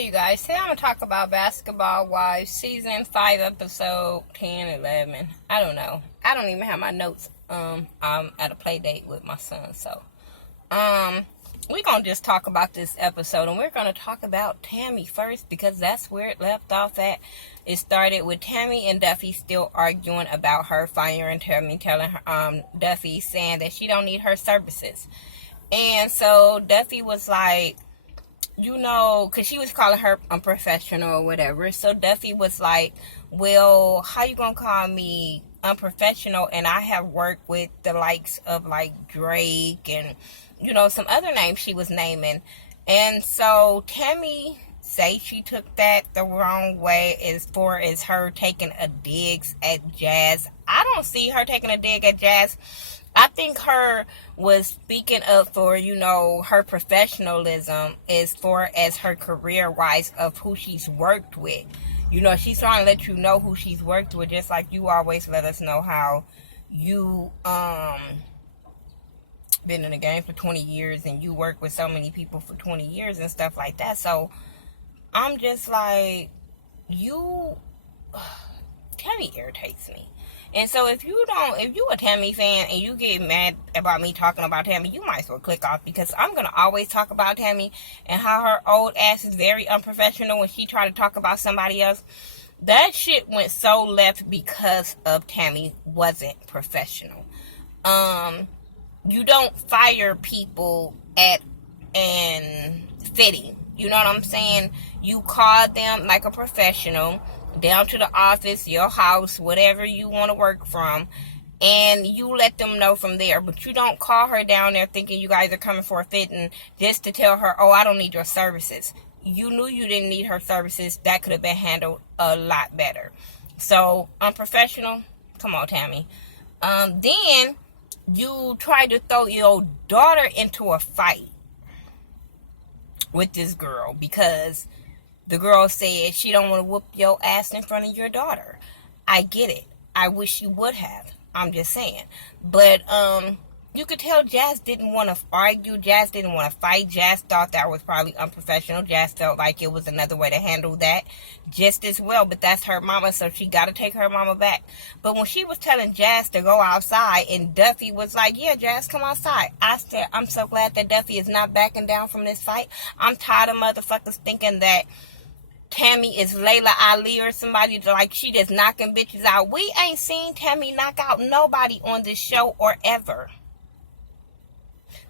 Hey you guys, today I'm going to talk about Basketball Wives Season 5 Episode 10, 11. I don't know. I don't even have my notes. I'm at a play date with my son. So, we're going to just talk about this episode. And we're going to talk about Tammy first because that's where it left off at. It started with Tammy and Duffy still arguing about her firing Tammy, telling her, Duffy saying that she don't need her services. And so Duffy was like, because she was calling her unprofessional or whatever. So Duffy was like, well, how you gonna call me unprofessional? And I have worked with the likes of like Drake and, some other names she was naming. And so Tammy say she took that the wrong way as far as her taking a digs at Jazz. I don't see her taking a dig at Jazz. I think her was speaking up for, her professionalism as far as her career-wise of who she's worked with. She's trying to let you know who she's worked with, just like you always let us know how you been in the game for 20 years and you work with so many people for 20 years and stuff like that. So I'm just like, Tammy irritates me. And so if you a Tammy fan and you get mad about me talking about Tammy, you might as well click off, because I'm going to always talk about Tammy and how her old ass is very unprofessional when she tried to talk about somebody else. That shit went so left because of Tammy wasn't professional. You don't fire people at an fitting. You know what I'm saying? You call them like a professional, down to the office, your house, whatever you want to work from, and you let them know from there. But you don't call her down there thinking you guys are coming for a fitting just to tell her, oh, I don't need your services. You knew you didn't need her services. That could have been handled a lot better. So, unprofessional? Come on, Tammy. Then you try to throw your daughter into a fight with this girl because the girl said she don't want to whoop your ass in front of your daughter. I get it. I wish you would have. I'm just saying. But you could tell Jazz didn't want to argue. Jazz didn't want to fight. Jazz thought that was probably unprofessional. Jazz felt like it was another way to handle that just as well. But that's her mama, so she got to take her mama back. But when she was telling Jazz to go outside and Duffy was like, yeah, Jazz, come outside. I said, I'm so glad that Duffy is not backing down from this fight. I'm tired of motherfuckers thinking that Tammy is Layla Ali or somebody like she just knocking bitches out. We ain't seen Tammy knock out nobody on this show or ever.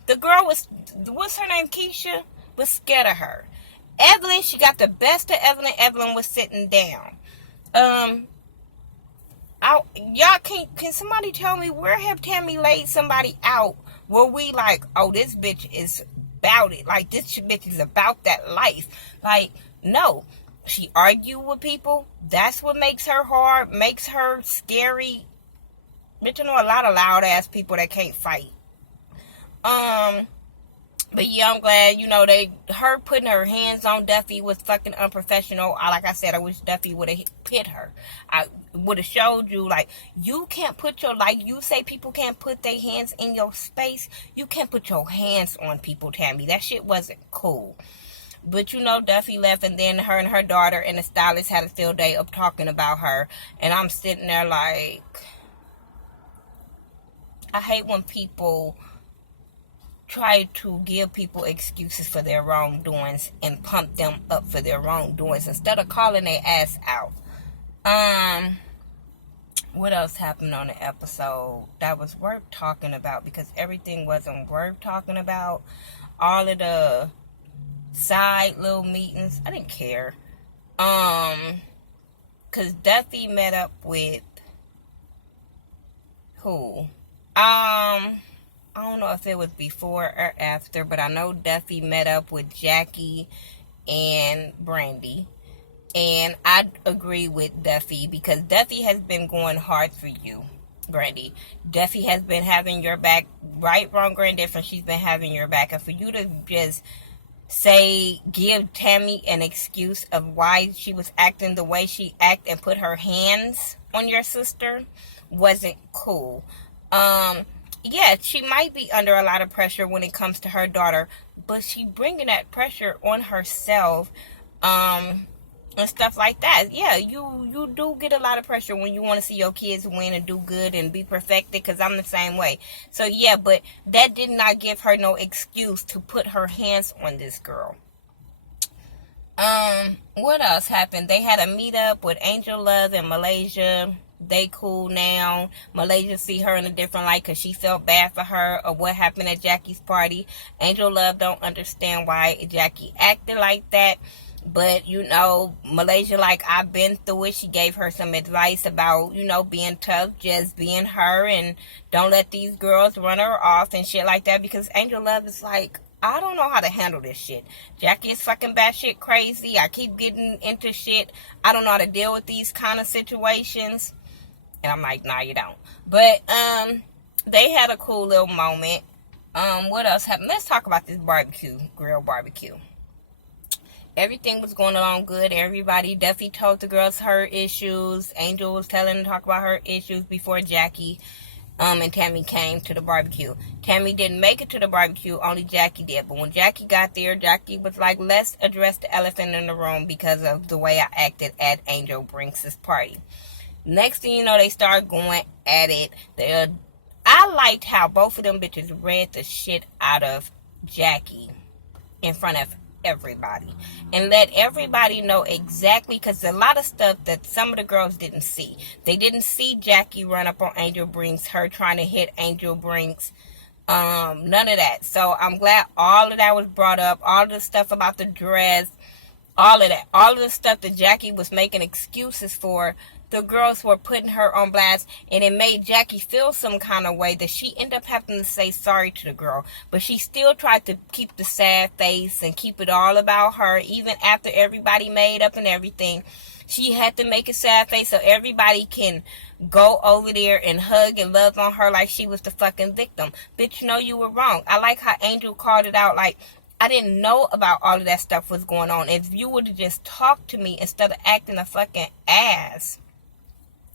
The girl what's her name, Keisha, was scared of her. Evelyn, she got the best of Evelyn. Evelyn was sitting down. Y'all, can somebody tell me where have Tammy laid somebody out where we like, oh, this bitch is about it. Like, this bitch is about that life. Like, no. She argued with people. That's what makes her hard, makes her scary. Bitch, you know a lot of loud ass people that can't fight. But yeah, I'm glad, her putting her hands on Duffy was fucking unprofessional. Like I said, I wish Duffy would have hit her. I would have showed you, like, you can't put you say people can't put their hands in your space. You can't put your hands on people, Tammy. That shit wasn't cool. But Duffy left, and then her and her daughter and the stylist had a field day of talking about her. And I'm sitting there like, I hate when people try to give people excuses for their wrongdoings and pump them up for their wrongdoings instead of calling their ass out. What else happened on the episode that was worth talking about? Because everything wasn't worth talking about. All of the side little meetings, I didn't care. Cause Duffy met up with who? I don't know if it was before or after, but I know Duffy met up with Jackie and Brandy. And I agree with Duffy because Duffy has been going hard for you, Brandy. Duffy has been having your back, right, wrong, or indifferent. She's been having your back. And for you to just give Tammy an excuse of why she was acting the way she acted and put her hands on your sister wasn't cool. Yeah, she might be under a lot of pressure when it comes to her daughter, but she bringing that pressure on herself and stuff like that. Yeah, you do get a lot of pressure when you want to see your kids win and do good and be perfected, because I'm the same way. So yeah, but that did not give her no excuse to put her hands on this girl. What else happened? They had a meetup with Angel Love in Malaysia. They cool now. Malaysia see her in a different light because she felt bad for her or what happened at Jackie's party. Angel Love don't understand why Jackie acted like that. But, Malaysia, like, I've been through it. She gave her some advice about, being tough, just being her, and don't let these girls run her off and shit like that, because Angel Love is like, I don't know how to handle this shit. Jackie is fucking batshit crazy. I keep getting into shit. I don't know how to deal with these kind of situations. And I'm like, nah, you don't. But, they had a cool little moment. What else happened? Let's talk about this grill barbecue. Everything was going along good. Everybody, Duffy told the girls her issues. Angel was telling them to talk about her issues before Jackie and Tammy came to the barbecue. Tammy didn't make it to the barbecue, only Jackie did. But when Jackie got there, Jackie was like, let's address the elephant in the room because of the way I acted at Angel Brinks' party. Next thing you know, they start going at it. I liked how both of them bitches read the shit out of Jackie in front of everybody and let everybody know exactly, because a lot of stuff that some of the girls didn't see. They didn't see Jackie run up on Angel Brinks, her trying to hit Angel Brinks, none of that. So I'm glad all of that was brought up, all of the stuff about the dress, all of that, all of the stuff that Jackie was making excuses for. The girls were putting her on blast, and it made Jackie feel some kind of way that she ended up having to say sorry to the girl. But she still tried to keep the sad face and keep it all about her, even after everybody made up and everything. She had to make a sad face so everybody can go over there and hug and love on her like she was the fucking victim. Bitch, you were wrong. I like how Angel called it out, like, I didn't know about all of that stuff was going on. If you would have just talked to me instead of acting a fucking ass.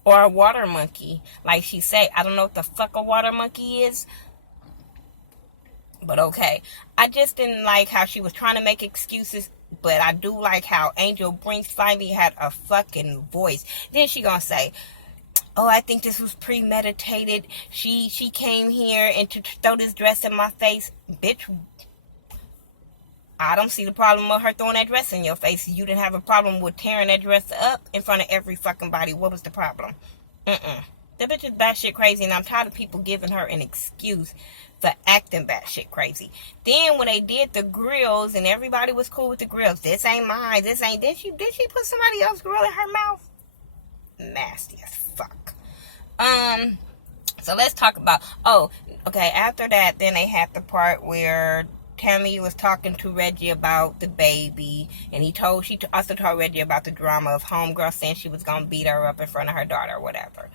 Or a water monkey, like she said. I don't know what the fuck a water monkey is, but okay. I just didn't like how she was trying to make excuses, but I do like how Angel Brinks finally had a fucking voice. Then she gonna say, oh, I think this was premeditated. She came here and to throw this dress in my face. Bitch, I don't see the problem with her throwing that dress in your face. You didn't have a problem with tearing that dress up in front of every fucking body. What was the problem? The bitch is batshit crazy, and I'm tired of people giving her an excuse for acting batshit crazy. Then when they did the grills and everybody was cool with the grills, this ain't mine, this ain't, did she put somebody else's grill in her mouth? Nasty as fuck. So let's talk about, after that, then they had the part where Tammy was talking to Reggie about the baby, and she also told Reggie about the drama of homegirl saying she was gonna beat her up in front of her daughter or whatever.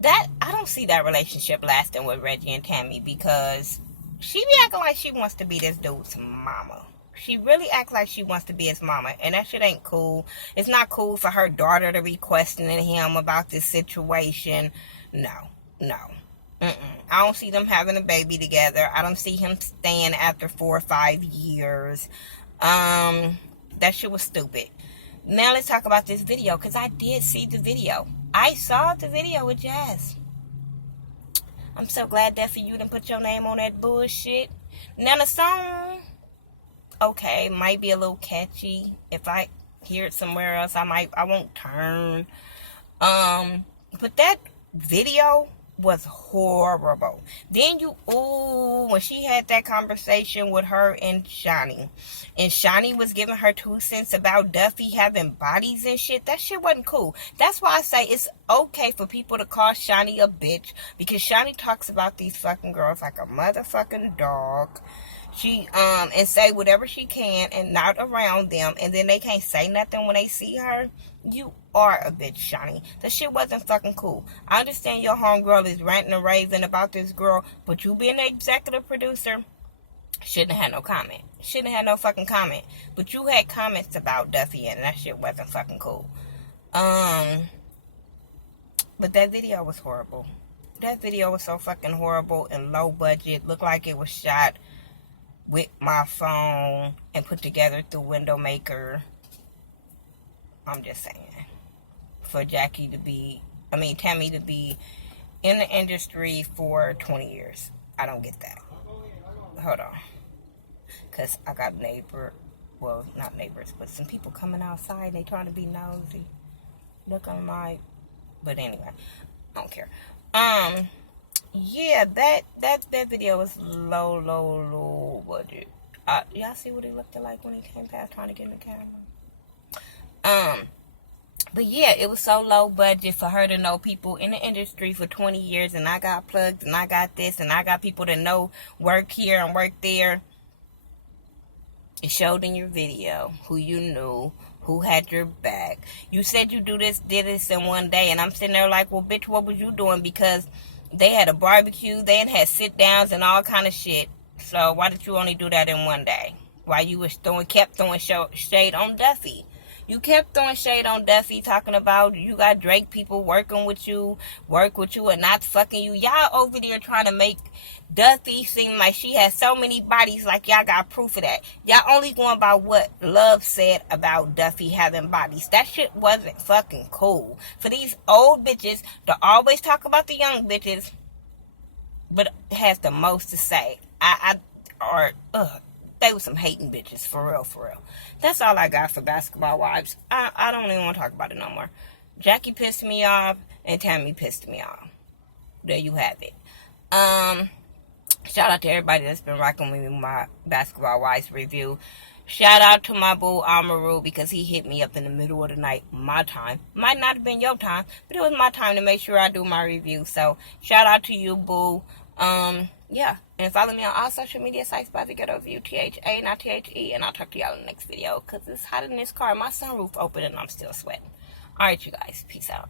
That I don't see that relationship lasting with Reggie and Tammy, because she be acting like she wants to be this dude's mama. She really acts like she wants to be his mama, and that shit ain't cool. It's not cool for her daughter to be questioning him about this situation. No. I don't see them having a baby together. I don't see him staying after 4 or 5 years. That shit was stupid. Now let's talk about this video, because I did see the video. I saw the video with Jazz. I'm so glad that for you didn't put your name on that bullshit. Now the song, okay, might be a little catchy. If I hear it somewhere else, I won't turn. But that video was horrible. Then when she had that conversation with her and Shani was giving her 2 cents about Duffy having bodies and shit, that shit wasn't cool. That's why I say it's okay for people to call Shani a bitch, because Shani talks about these fucking girls like a motherfucking dog. She and say whatever she can and not around them, and then they can't say nothing when they see her. You are a bitch, Shani. That shit wasn't fucking cool. I understand your homegirl is ranting and raving about this girl, but you being the executive producer shouldn't have had no comment. Shouldn't have had no fucking comment. But you had comments about Duffy, and that shit wasn't fucking cool. But that video was horrible. That video was so fucking horrible and low budget. Looked like it was shot with my phone and put together through Window Maker. I'm just saying. For Tammy to be in the industry for 20 years. I don't get that. Hold on. Because I got well, not neighbors, but some people coming outside. They trying to be nosy. Looking like, but anyway, I don't care. Yeah, that video was low budget. Y'all see what he looked like when he came past trying to get in the camera? But yeah, it was so low budget for her to know people in the industry for 20 years, and I got plugged, and I got this, and I got people that know work here and work there. It showed in your video who you knew, who had your back. You said you did this in one day, and I'm sitting there like, well, bitch, what was you doing? Because they had a barbecue, they had sit-downs and all kind of shit. So why did you only do that in one day? Why you was kept throwing shade on Duffy? You kept throwing shade on Duffy, talking about you got Drake people work with you, and not fucking you. Y'all over there trying to make Duffy seem like she has so many bodies, like y'all got proof of that. Y'all only going by what Love said about Duffy having bodies. That shit wasn't fucking cool. For these old bitches to always talk about the young bitches, but has the most to say. They were some hating bitches, for real. That's all I got for Basketball Wives. I don't even want to talk about it no more. Jackie pissed me off, and Tammy pissed me off. There you have it. Shout out to everybody that's been rocking with me with my Basketball Wives review. Shout out to my boo, Amaru, because he hit me up in the middle of the night, my time. Might not have been your time, but it was my time to make sure I do my review. So, shout out to you, boo. Yeah, and follow me on all social media sites by Thaghettoview, THA, not THE, and I'll talk to y'all in the next video, because it's hot in this car. My sunroof open and I'm still sweating. Alright, you guys. Peace out.